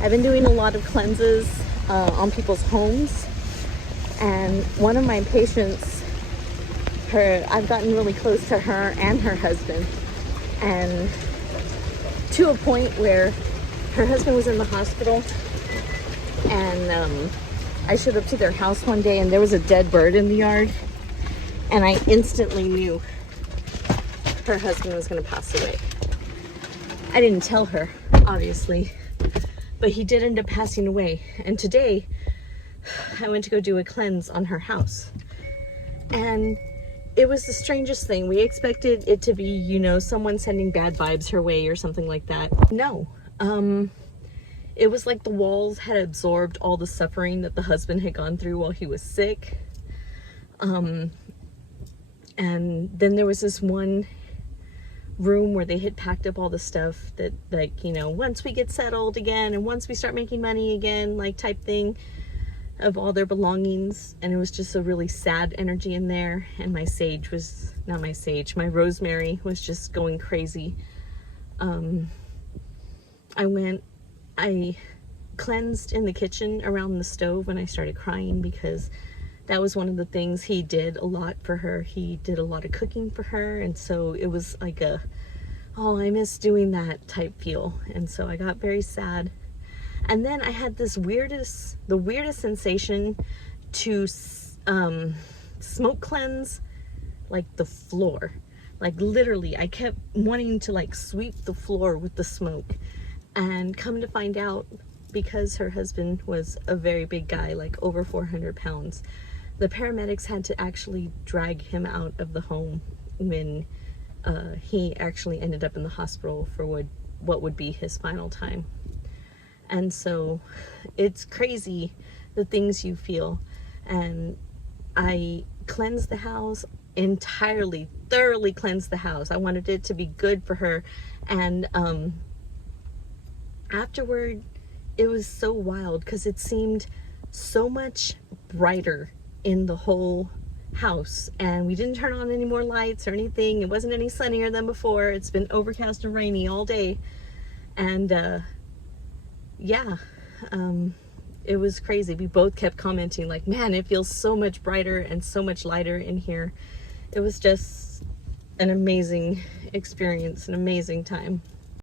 I've been doing a lot of cleanses on people's homes, and one of my patients, I've gotten really close to her and her husband, and to a point where her husband was in the hospital, and I showed up to their house one day and there was a dead bird in the yard, and I instantly knew her husband was going to pass away. I didn't tell her, obviously, but he did end up passing away. And today I went to go do a cleanse on her house, and it was the strangest thing. We expected it to be, you know, someone sending bad vibes her way or something like that. No. It was like the walls had absorbed all the suffering that the husband had gone through while he was sick. And then there was this one room where they had packed up all the stuff that, like, you know, once we get settled again and once we start making money again, like, type thing, of all their belongings. And it was just a really sad energy in there. And my sage was, not my sage, my rosemary was just going crazy. I cleansed in the kitchen around the stove when I started crying, because that was one of the things he did a lot for her. He did a lot of cooking for her, and so it was like a, oh, I miss doing that type feel. And so I got very sad. And then I had the weirdest sensation to smoke cleanse, like, the floor. Like, literally, I kept wanting to, like, sweep the floor with the smoke. And come to find out, because her husband was a very big guy, like over 400 pounds, the paramedics had to actually drag him out of the home when he actually ended up in the hospital for what would be his final time. And so it's crazy the things you feel. And I cleansed the house entirely, thoroughly cleansed the house. I wanted it to be good for her. And afterward, it was so wild, because it seemed so much brighter in the whole house. And we didn't turn on any more lights or anything. It wasn't any sunnier than before. It's been overcast and rainy all day. And it was crazy. We both kept commenting, like, man, it feels so much brighter and so much lighter in here. It was just an amazing experience, an amazing time.